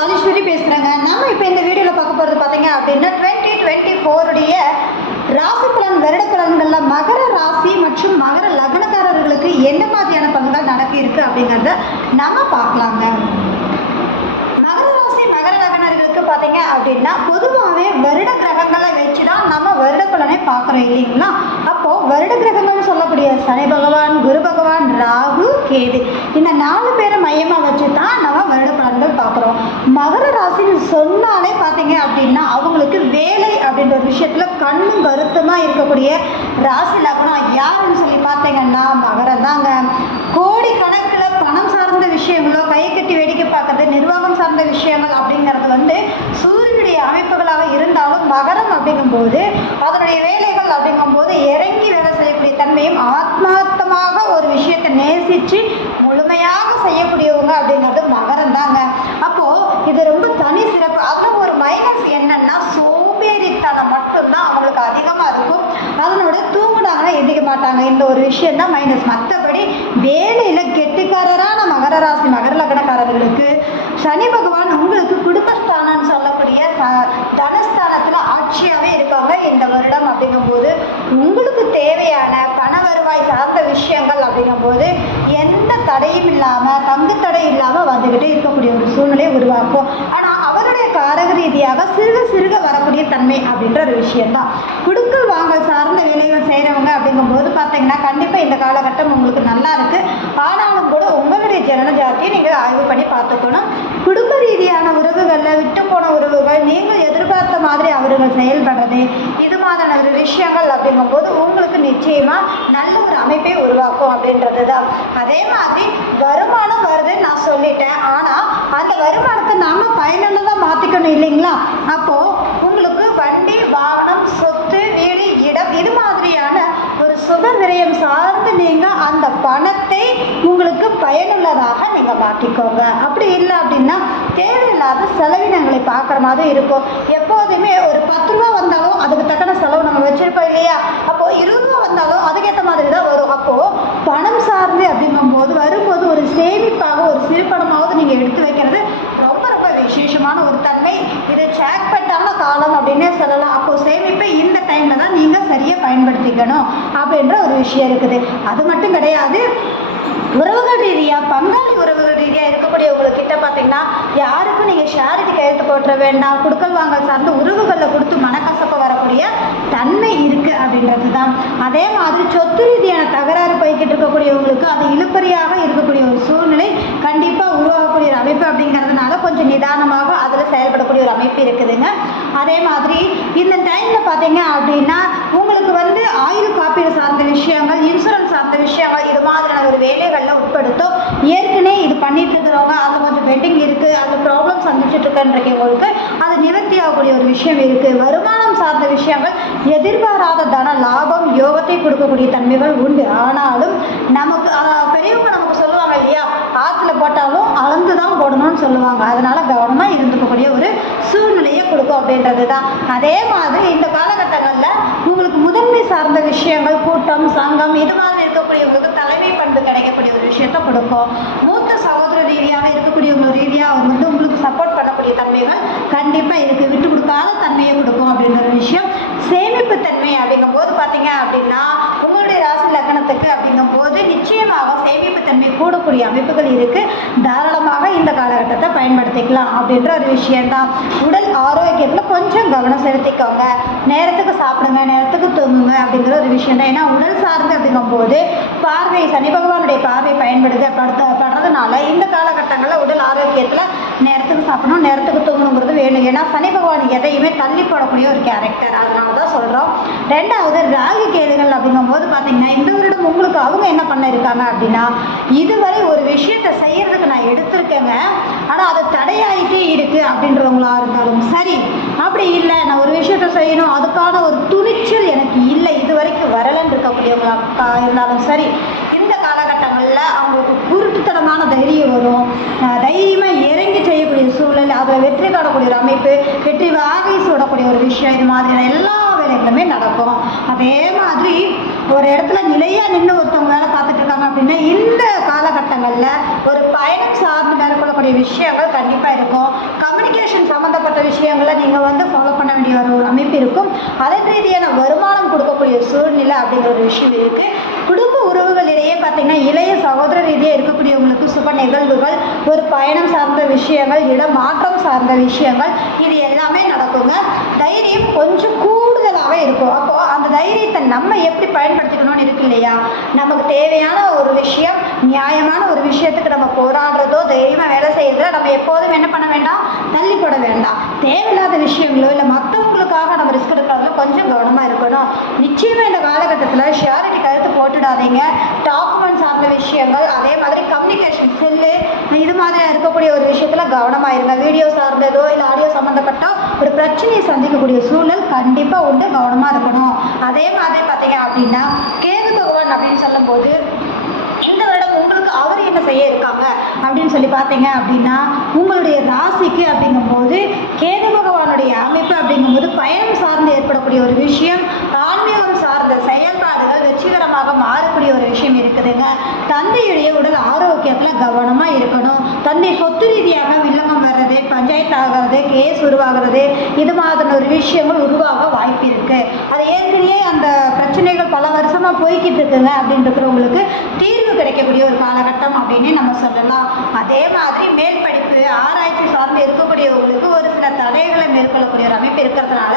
ராஜேஸ்வரி பேசுகிறேங்க நம்ம இப்போ இந்த வீடியோவில் பார்க்க போகிறது பார்த்தீங்க அப்படின்னா டுவெண்ட்டி டுவெண்ட்டி ஃபோருடைய ராசி பலன் வருட பலன்களில் மகர ராசி மற்றும் மகர லக்னக்காரர்களுக்கு என்ன மாதிரியான பலன்கள் நடக்க அப்படிங்கிறத நம்ம பார்க்கலாங்க. மகர லக்னர்களுக்கு பார்த்தீங்க அப்படின்னா பொதுவாகவே வருட கிரகங்களை வச்சு தான் நம்ம வருட பலனை பார்க்குறோம் இல்லைங்களா? அப்போது வருட கிரகங்கள்னு சொல்லக்கூடிய சனி பகவான் குரு பகவான் ராகு கேது இந்த நாலு பேரை மையமாக வச்சு தான் நம்ம வருட பலன்கள் பார்க்குறோம். மகர ராசின்னு சொன்னாலே பார்த்தீங்க அப்படின்னா அவங்களுக்கு வேலை அப்படின்ற விஷயத்தில் கண்ணும் கருத்துமாக இருக்கக்கூடிய ராசி லக்னம் யாருன்னு சொல்லி பார்த்தீங்கன்னா மகரம் தாங்க. கோடி கணக்கில் பணம் சார்ந்த விஷயங்களோ கை கட்டி வேடிக்கை பார்க்கறது நிர்வாகம் சார்ந்த விஷயங்கள் அப்படிங்கிறது வந்து சூரியனுடைய அமைப்புகளாக இருந்தாலும் மகரம் அப்படிங்கும்போது அதனுடைய வேலைகள் அப்படிங்கும்போது இறங்கி வேலை செய்யக்கூடிய தன்மையும் ஆத்மார்த்தமாக ஒரு விஷயத்தை நேசித்து முழுமையாக செய்யக்கூடியவங்க அப்படிங்கிறது மகரம் தாங்க. அப்போது இது ரொம்ப தனி சிறப்பு. அதில் ஒரு மைனஸ் என்னன்னா சோம்பேறித்தனம் மட்டும்தான் அவங்களுக்கு அதிகமாக இருக்கும் அதனோட தூங்குனாங்கன்னா எடுக்க மாட்டாங்க. இந்த ஒரு விஷயம் தான் மைனஸ் மற்றபடி வேலையில் கெட்டிக்காரரான மகர ராசி மகர லக்னக்காரர்களுக்கு சனி பகவான் உங்களுக்கு குடும்பஸ்தானம் சொல்லக்கூடிய தனஸ்தானத்தில் ஆட்சியாகவே இருக்காங்க இந்த வருடம் அப்படிங்கும்போது. உங்களுக்கு தேவையான பண வருவாய் சார்ந்த விஷயங்கள் அப்படிங்கும்போது எந்த தடையும் இல்லாமல் தங்கு தடை இல்லாமல் வந்துக்கிட்டே இருக்கக்கூடிய ஒரு சூழ்நிலையை உருவாக்கும். ஆனால் அவருடைய காரக ரீதியாக சிறுக சிறுக வரக்கூடிய தன்மை அப்படின்ற ஒரு விஷயம்தான். கொடுக்க அப்படிங்கும்போது பார்த்தீங்கன்னா கண்டிப்பாக இந்த காலகட்டம் உங்களுக்கு நல்லா இருக்குது ஆனாலும் கூட உங்களுடைய ஜனன ஜாதியை நீங்கள் ஆய்வு பண்ணி பார்த்துக்கணும். குடும்ப ரீதியான உறவுகளில் விட்டு போன உறவுகள் நீங்கள் எதிர்பார்த்த மாதிரி அவர்கள் செயல்படுறது இது மாதிரியான ஒரு விஷயங்கள் அப்படிங்கும்போது உங்களுக்கு நிச்சயமாக நல்ல ஒரு அமைப்பை உருவாக்கும் அப்படின்றது தான் அதே மாதிரி வருமானம் வருதுன்னு நான் சொல்லிட்டேன். ஆனால் அந்த வருமானத்தை நாம பயனுள்ளதாக மாற்றிக்கணும் இல்லைங்களா? அப்போது உங்களுக்கு வண்டி வாகனம் சொத்து வீடு இடம் இது மாதிரியான ஒரு சுப விரயம் சார்ந்து நீங்கள் அந்த பணத்தை உங்களுக்கு பயனுள்ளதாக நீங்கள் மாற்றிக்கோங்க அப்படி இல்லை அப்படின்னா தேவையில்லாத செலவினங்களை பார்க்குற மாதிரி இருக்கும். எப்போதுமே ஒரு பத்து ரூபா வந்தாலும் அதுக்கு தக்கன செலவு நம்ம வச்சுருப்போம் இல்லையா? அப்போது இருபது ரூபா வந்தாலும் அதுக்கேற்ற மாதிரி தான் வரும். அப்போது பணம் சார்ந்து அப்படிங்கும்போது வரும்போது ஒரு சேமிப்பாக ஒரு சிறு பணமாவது நீங்கள் எடுத்து வைக்கிறது ரொம்ப ரொம்ப விசேஷமான ஒரு தன்மை. இதை சேக் பண்ணாமல் காலம் அப்படின்னே சொல்லலாம் அப்போ சேமிப்பை இந்த டைமில் தான் நீங்கள் சரியாக பயன்படுத்திக்கணும் அப்படின்ற ஒரு விஷயம் இருக்குது. அது மட்டும் கிடையாது உறவுகள் ரீதியாக பங்காளி உறவுகள் ரீதியாக இருக்கக்கூடியவங்களுக்கு கிட்ட பார்த்தீங்கன்னா யாருக்கும் நீங்கள் ஷேரிட்டி கையெழுத்து போட்டுற வேண்டாம் கொடுக்கல் வாங்கல் சார்ந்த உறவுகளில் கொடுத்து மனக்கசப்பு வரக்கூடிய தன்மை இருக்குது அப்படின்றது தான் அதே மாதிரி சொத்து ரீதியான தகராறு போய்கிட்டு இருக்கக்கூடியவங்களுக்கு அது இழுப்பறியாக இருக்கக்கூடிய ஒரு சூழ்நிலை கண்டிப்பாக உருவாகக்கூடிய ஒரு அமைப்பு அப்படிங்கிறதுனால கொஞ்சம் நிதானமாக அதில் செயல்படக்கூடிய ஒரு அமைப்பு இருக்குதுங்க. அதே மாதிரி இந்த டைமில் பார்த்தீங்க அப்படின்னா உங்களுக்கு வந்து ஆயுள் காப்பீடு சார்ந்த விஷயங்கள் இன்சூரன்ஸ் சார்ந்த விஷயங்கள் இது மாதிரியான ஒரு வேலைகளில் உட்படுத்தும். ஏற்கனவே இது பண்ணிட்டு இருக்கிறவங்க அதில் கொஞ்சம் பெண்டிங் இருக்குது அந்த ப்ராப்ளம் சந்திச்சுட்டு இருக்கன்றவங்களுக்கு அது நிவர்த்தி ஆகக்கூடிய ஒரு விஷயம் இருக்குது வருமானம் சார்ந்த விஷயங்கள் எதிர்பாராத தன லாபம் யோகத்தை கொடுக்கக்கூடிய தன்மைகள் உண்டு. ஆனாலும் நமக்கு பெரியவங்க நமக்கு சொல்லுவாங்க இல்லையா? ஆற்றுல போட்டாலும் அளந்து தான் போடணும்னு சொல்லுவாங்க. அதனால் கவனமாக இருந்துக்கக்கூடிய ஒரு கொடுக்கும் அப்படின்றது தான் அதே மாதிரி இந்த காலகட்டங்களில் உங்களுக்கு முதன்மை சார்ந்த விஷயங்கள் கூட்டம் சங்கம் இது மாதிரி இருக்கக்கூடியவங்களுக்கு தலைமை பண்பு கிடைக்கக்கூடிய ஒரு விஷயத்தை கொடுக்கும். மூத்த சகோதர ரீதியாக இருக்கக்கூடியவங்க ரீதியாக அவங்க வந்து உங்களுக்கு சப்போர்ட் பண்ணக்கூடிய தன்மைகள் கண்டிப்பாக இருக்குது விட்டு கொடுக்காத தன்மையை கொடுக்கும் அப்படின்ற ஒரு விஷயம் சேமிப்பு தன்மை அப்படிங்கும்போது பார்த்தீங்க அப்படின்னா உங்களுடைய ராசி லக்னத்துக்கு அப்படிங்கும்போது நிச்சயமாக சேமிப்பு தன்மை கூடக்கூடிய அமைப்புகள் இருக்குது தாராளமாக இந்த காலகட்டத்தை பயன்படுத்திக்கலாம் அப்படின்ற ஒரு விஷயம்தான். உடல் ஆரோக்கியத்தில் கொஞ்சம் கவனம் செலுத்திக்கோங்க. நேரத்துக்கு சாப்பிடுங்க நேரத்துக்கு தூங்குங்க அப்படிங்கிற ஒரு விஷயம் தான் ஏன்னா உடல் சார்ந்து அப்படிங்கும்போது பார்வை சனி பகவானுடைய பார்வை பயன்படுது. படுத்த படுறதுனால இந்த காலகட்டங்களில் உடல் ஆரோக்கியத்தில் நேரத்துக்கு சாப்பிடணும் நேரத்துக்கு தூங்கணுங்கிறது வேணும். ஏன்னா சனி பகவான் எதையுமே தள்ளி போடக்கூடிய ஒரு கேரக்டர் அதனால தான் சொல்கிறோம் ரெண்டாவது ராகு கேதுகள் அப்படிங்கும்போது பார்த்தீங்கன்னா இந்த வருடம் உங்களுக்கு அவங்க என்ன பண்ண இருக்காங்க அப்படின்னா இதுவரை ஒரு விஷயத்தை செய்யறதுக்கு நான் எடுத்திருக்கேங்க. ஆனால் அது தடையாயிட்டே இருக்குது அப்படின்றவங்களா இருந்தாலும் சரி. அப்படி இல்லை நான் ஒரு விஷயத்த செய்யணும். அதுக்கான ஒரு துணிச்சல் எனக்கு இல்லை. இது வரைக்கும் வரலன்னு இருக்கக்கூடியவங்களா இருந்தாலும் சரி. இந்த காலகட்டங்களில் அவங்களுக்கு குருட்டுத்தனமான தைரியம் வரும். தைரியமாக இறங்கி செய்யக்கூடிய சூழல் அதில் வெற்றி காணக்கூடிய ஒரு அமைப்பு வெற்றி வாகை சூடக்கூடிய ஒரு விஷயம் இது மாதிரியான எல்லா வேலைகளுமே நடக்கும். அதே மாதிரி ஒரு இடத்துல நிலையா நின்று ஒருத்தவங்க வேலை பார்த்துட்டு இருக்காங்க அப்படின்னா இந்த காலகட்டங்களில் ஒரு பயணம் சார்ந்து மேற்கொள்ளக்கூடிய விஷயங்கள் கண்டிப்பாக இருக்கும். கம்யூனிகேஷன் சம்மந்தப்பட்ட விஷயங்களை நீங்கள் வந்து ஃபாலோ பண்ண வேண்டிய ஒரு அமைப்பு இருக்கும். அதன் ரீதியான வருமானம் கொடுக்கக்கூடிய சூழ்நிலை அப்படிங்கிற ஒரு விஷயம் இருக்குது குடும்ப உறவுகளிடையே பார்த்தீங்கன்னா இளைய சகோதர ரீதியாக இருக்கக்கூடியவங்களுக்கு சுப நிகழ்வுகள் ஒரு பயணம் சார்ந்த விஷயங்கள் இடம் மாற்றம் சார்ந்த விஷயங்கள் இது எல்லாமே நடக்குங்க. தைரியம் கொஞ்சம் கூடுதலாகவே இருக்கும். தைரியத்தை நம்ம எப்படி பயன்படுத்திக்கணும்னு இருக்கு இல்லையா? நமக்கு தேவையான ஒரு விஷயம் நியாயமான ஒரு விஷயத்துக்கு நம்ம போராடுறதோ தைரியமாக வேலை செய்யறதோ நம்ம எப்போதும் என்ன பண்ண வேண்டாம்? தள்ளி போட வேண்டாம். தேவையில்லாத விஷயங்களோ இல்லை மற்றவங்களுக்காக நம்ம ரிஸ்க் எடுக்கிறதுல கொஞ்சம் கவனமாக இருக்கணும். நிச்சயமாக இந்த காலகட்டத்தில் ஷியாரிட்டி கருத்து போட்டுடாதீங்க. டாப் சார்ந்த விஷயங்கள் அதே மாதிரி கம்யூனிகேஷன் செல்லு இது மாதிரி இருக்கக்கூடிய ஒரு விஷயத்தில் கவனமாக இருங்க. வீடியோ சார்ந்ததோ இல்லை ஆடியோ சம்மந்தப்பட்ட ஒரு பிரச்சனையை சந்திக்கக்கூடிய சூழல் கண்டிப்பாக உண்டு. கவனமாக இருக்கணும். அதே மாதிரி பார்த்தீங்க அப்படின்னா கேது பகவான் அப்படின்னு சொல்லும்போது இந்த வருடம் உங்களுக்கு அவர் என்ன செய்ய இருக்காங்க? அப்படின்னு சொல்லி பார்த்தீங்க அப்படின்னா உங்களுடைய ராசிக்கு அப்படிங்கும்போது கேது பகவானுடைய அமைப்பு அப்படிங்கும்போது பயணம் சார்ந்து ஏற்படக்கூடிய ஒரு விஷயம் அதாவது வெற்றிகரமாக மாறக்கூடிய ஒரு விஷயம் இருக்குதுங்க. தந்தையுடைய உடல் ஆரோக்கியத்தில் கவனமாக இருக்கணும். தந்தை சொத்து ரீதியாக வில்லங்கம் வர்றது பஞ்சாயத்து ஆகிறது கேஸ் உருவாகிறது இது மாதிரி ஒரு விஷயங்கள் உருவாக வாய்ப்பு இருக்குது அது ஏற்கனவே அந்த பிரச்சனைகள் பல வருஷமாக போய்கிட்டு இருக்குங்க அப்படின்னு இருக்கிறவங்களுக்கு தீர்வு கிடைக்கக்கூடிய ஒரு காலகட்டம் அப்படின்னு நம்ம சொல்லலாம். அதே மாதிரி மேல் ஒரு ஆராய்ச்சி சார்ந்து இருக்கக்கூடியவங்களுக்கு ஒரு சில தடைகளை மேற்கொள்ளக்கூடிய ஒரு அமைப்பு இருக்கிறதுனால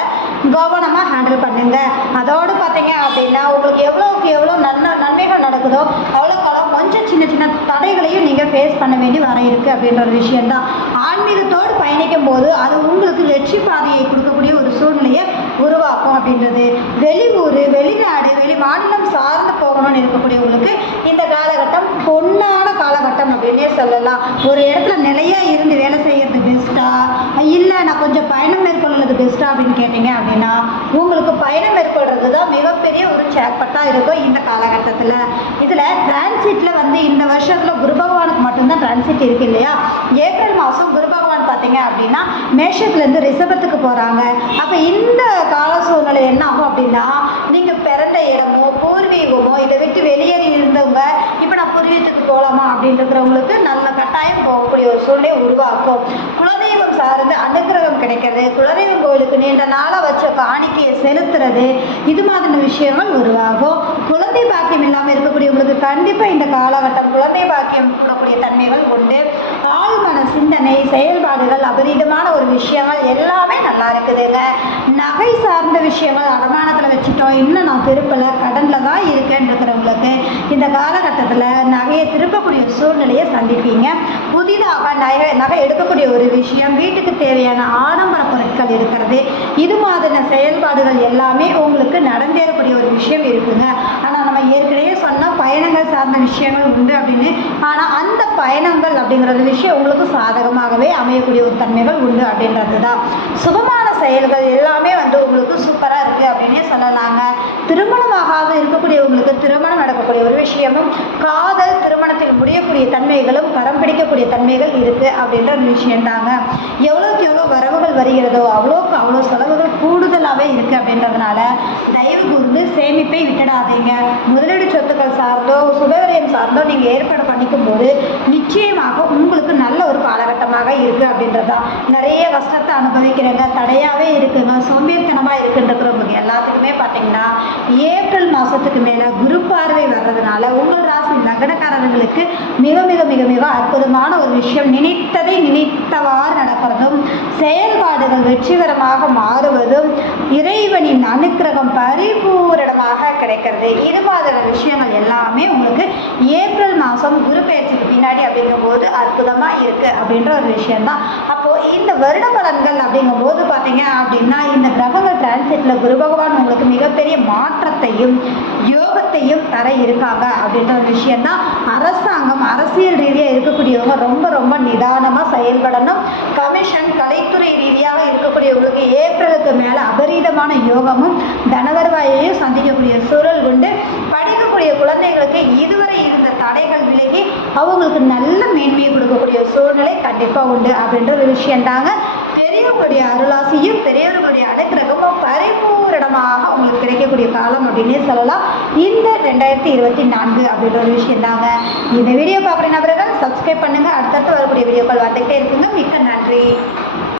கவனமாக ஹேண்டில் பண்ணுங்க. அதோடு பார்த்தீங்க அப்படின்னா உங்களுக்கு எவ்வளோக்கு எவ்வளோ நன்மை நன்மைகள் நடக்குதோ அவ்வளோக்கு அவ்வளோ கொஞ்சம் சின்ன சின்ன தடைகளையும் நீங்கள் ஃபேஸ் பண்ண வேண்டி வர இருக்குது அப்படின்ற ஒரு விஷயந்தான் ஆன்மீகத்தோடு பயணிக்கும் போது அது உங்களுக்கு வெற்றி பாதையை கொடுக்கக்கூடிய ஒரு சூழ்நிலையை உருவாக்கும் அப்படின்றது. வெளியூர் வெளிநாடு வெளி மாநிலம் சார்ந்த போகணும்னு இருக்கக்கூடியவங்களுக்கு இந்த காலகட்டம் பொன்னான காலகட்டம் அப்படின்னே சொல்லலாம். ஒரு இடத்துல நிலையாக இருந்து வேலை செய்யறது பெஸ்ட்டா இல்லை நான் கொஞ்சம் பயணம் மேற்கொள்வது பெஸ்ட்டா அப்படின்னு கேட்டிங்க அப்படின்னா உங்களுக்கு பயணம் மேற்கொள்றது தான் மிகப்பெரிய ஒரு சேக்பட்டாக இருக்கும் இந்த காலகட்டத்தில். இதில் டிரான்சிட்டில் வந்து இந்த வருஷத்தில் குரு பகவானுக்கு மட்டும்தான் டிரான்சிட் இருக்கு இல்லையா? ஏப்ரல் மாதம் குரு பகவான் பார்த்தீங்க அப்படின்னா மேஷத்துலேருந்து ரிஷபத்துக்கு போகிறாங்க அப்போ இந்த கால சூழ்நிலை என்ன ஆகும் அப்படின்னா நீங்கள் பிறந்த இடமோ பூர்வீகமோ இதை விட்டு வெளியேறி இருந்தவங்க இப்போ நான் பூர்வீகத்துக்கு போகலாமா அப்படின்றவங்களுக்கு நல்ல கட்டாயம் போகக்கூடிய ஒரு சூழ்நிலை உருவாக்கும். குலதெய்வம் சார்ந்து அனுகிரகம் கிடைக்கிறது. குலதெய்வம் கோயிலுக்கு நீண்ட நாளாக வச்ச காணிக்கையை செலுத்துறது இது மாதிரியான விஷயங்கள் உருவாகும். குழந்தை பாக்கியம் இல்லாமல் இருக்கக்கூடியவங்களுக்கு கண்டிப்பாக இந்த காலகட்டம் குழந்தை பாக்கியம் கொள்ளக்கூடிய தன்மைகள் உண்டு. ஆழ்மன சிந்தனை செயல்பாடுகள் அபரீதமான ஒரு விஷயங்கள் எல்லாமே நல்லா இருக்குதுங்க. நகை சார்ந்த விஷயங்கள் அடமானத்தில் வச்சுட்டோம். இன்னும் நான் திருப்பலை கடனில் தான் இருக்கேன்னு இருக்கிறவங்களுக்கு. இந்த காலகட்டத்தில் நகையை திருப்பக்கூடிய சூழ்நிலையை சந்திப்பீங்க. புதிதாக நகை நகை எடுக்கக்கூடிய ஒரு விஷயம் வீட்டுக்கு தேவையான ஆடம்பர பொருட்கள் இருக்கிறது. இது மாதிரியான செயல்பாடுகள் எல்லாமே உங்களுக்கு நடந்தேறக்கூடிய ஒரு விஷயம் இருக்குங்க. ஆனால் நம்ம ஏற்கனவே சார்ந்த விஷயங்கள் உண்டு அப்படின்னு. ஆனால் அந்த பயணங்கள் அப்படிங்கிறது விஷயம் உங்களுக்கு சாதகமாகவே அமையக்கூடிய ஒரு தன்மைகள் உண்டு அப்படின்றது தான் சுபமான செயல்கள் எல்லாமே வந்து உங்களுக்கு சூப்பராக இருக்குது அப்படின்னே சொல்லலாங்க. திருமணமாகாத இருக்கக்கூடியவங்களுக்கு திருமணம் நடக்கக்கூடிய ஒரு விஷயமும் காதல் திருமணத்தில் முடியக்கூடிய தன்மைகளும் கரம் பிடிக்கக்கூடிய தன்மைகள் இருக்குது அப்படின்ற ஒரு விஷயம்தாங்க. எவ்வளோக்கு எவ்வளோ வரவுகள் வருகிறதோ அவ்வளோக்கு அவ்வளோ செலவுகள் கூடுதலாகவே இருக்குது அப்படின்றதுனால தயவு கூர்ந்து சேமிப்பை விட்டுடாதீங்க. முதலீடு சொத்துக்கள் சார்ந்தோ சுபவிரயம் சார்ந்தோ நீங்கள் ஏற்பாடு பண்ணிக்கும் போது நிச்சயமாக உங்களுக்கு நல்ல ஒரு காலகட்டமாக இருக்குது அப்படின்றதான் நிறைய கஷ்டத்தை அனுபவிக்கிறேங்க. தடையாகவே இருக்குங்க. சோம்பேறித்தனமாக இருக்குன்றவங்க எல்லாத்துக்குமே பார்த்தீங்கன்னா ஏப்ரல் ஏப்ரல் மாதத்துக்கு மேலே குரு பார்வை வர்றதுனால உங்கள் ராசி லக்னக்காரர்களுக்கு மிக மிக மிக மிக அற்புதமான ஒரு விஷயம். நினைத்ததை நினைத்தவாறு நடக்கிறதும் செயல்பாடுகள் வெற்றிகரமாக மாறுவதும் இறைவனின் அனுக்கிரகம் பரிபூரணமாக கிடைக்கிறது. இது மாதிரியான விஷயங்கள் எல்லாமே உங்களுக்கு ஏப்ரல் மாதம் குரு பயிற்சிக்கு பின்னாடி அப்படிங்கும்போது அற்புதமாக இருக்குது அப்படின்ற ஒரு விஷயம்தான். அப்போது இந்த வருட பலன்கள் அப்படிங்கும்போது பார்த்தீங்க அப்படின்னா இந்த கிரகங்கள் டிரான்சிட்டில் குரு பகவான் உங்களுக்கு மிகப்பெரிய மாற்றத்தையும் யோகத்தையும் தர இருக்காங்க அப்படின்ற ஒரு விஷயம்தான் அரசாங்கம் அரசியல் ரீதியாக இருக்கக்கூடியவங்க ரொம்ப ரொம்ப நிதானமாக செயல்படணும். கமிஷன் கலைத்துறை ரீதியாக இருக்கக்கூடியவங்களுக்கு ஏப்ரலுக்கு மேலே அபரீதமான யோகமும் தனவருவாயையும் சந்திக்கக்கூடிய சூழல் உண்டு. படிக்கக்கூடிய குழந்தைகளுக்கு இதுவரை இருந்த தடைகள் விலகி அவங்களுக்கு நல்ல மேன்மையை கொடுக்கக்கூடிய சூழ்நிலை கண்டிப்பாக உண்டு அப்படின்ற ஒரு விஷயம்தாங்க. பெரியவங்களுடைய அருளாசியும் பெரியவர்களுடைய அனுகிரகமும் பரிபூரணமாக உங்களுக்கு கிடைக்கக்கூடிய காலம் அப்படின்னே சொல்லலாம். இந்த ரெண்டாயிரத்தி இருபத்தி நான்கு அப்படின்ற ஒரு விஷயம் தாங்க. இந்த வீடியோ பார்க்குற நபர்கள் சப்ஸ்கிரைப் பண்ணுங்கள் அடுத்தடுத்து வரக்கூடிய வீடியோக்கள் வந்துகிட்டே இருக்குங்க. மிக்க நன்றி.